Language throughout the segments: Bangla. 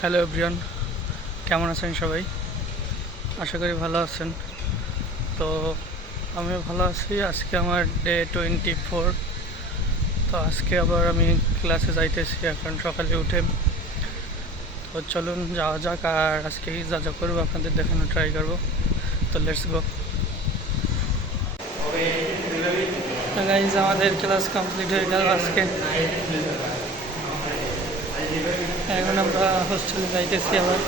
হ্যালো এভরিওয়ান, কেমন আছেন সবাই? আশা করি ভালো আছেন। তো আমিও ভালো আছি। আজকে আমার ডে 24। তো আজকে আবার আমি ক্লাসে যাইতেছি এখন সকালে উঠে। তো চলুন যাওয়া যাক, আর আজকে যা যা করবো আপনাদের দেখানো ট্রাই করবো। তো লেটস গো। গাইজ, আমাদের ক্লাস কমপ্লিট হয়ে গেল আজকে। এখন আমরা হোস্টেলে যাইতেছি আবার।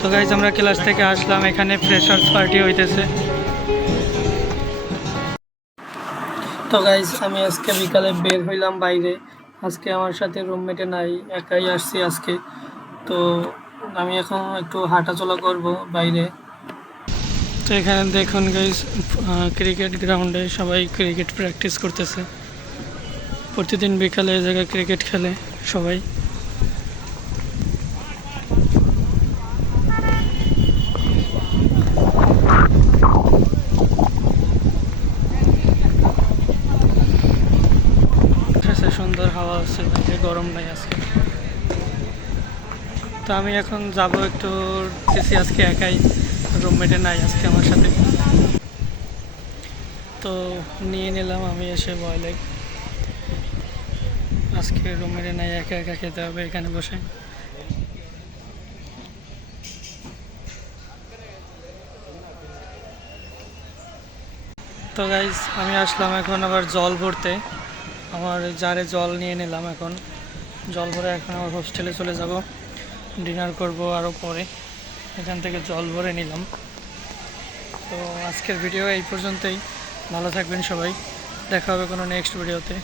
তো গাইজ, আমরা ক্লাস থেকে আসলাম, এখানে ফ্রেশার্স পার্টি হইতেছে। তো গাইজ, আমি আজকে বিকালে বের হইলাম বাইরে। আজকে আমার সাথে রুমমেটে নাই, একাই আসছি আজকে। তো আমি এখন একটু হাঁটাচলা করব বাইরে। তো এখানে দেখুন গাইজ, ক্রিকেট গ্রাউন্ডে সবাই ক্রিকেট প্র্যাকটিস করতেছে। প্রতিদিন বিকালে এই জায়গায় ক্রিকেট খেলে সবাই। সুন্দর হাওয়া আছে বাইরে, গরম নাই আজকে। তো আমি এখন যাব একটু, আজকে একাই, রুমমেটে নাই আজকে আমার সাথে। তো নিয়ে নিলাম আমি এসে বয়েল এগ। আজকে রুমমেটে নাই, একা একা খেতে হবে এখানে বসে। তো গাইজ, আমি আসলাম এখন আবার জল ভরতে। আমার জারে জল নিয়ে নিলাম, এখন জল ভরে এখন আমার হোস্টেলে চলে যাব। ডিনার করব আরও পরে। এখান থেকে জল ভরে নিলাম। তো আজকের ভিডিও এই পর্যন্তই। ভালো থাকবেন সবাই, দেখা হবে কোনো নেক্সট ভিডিওতে।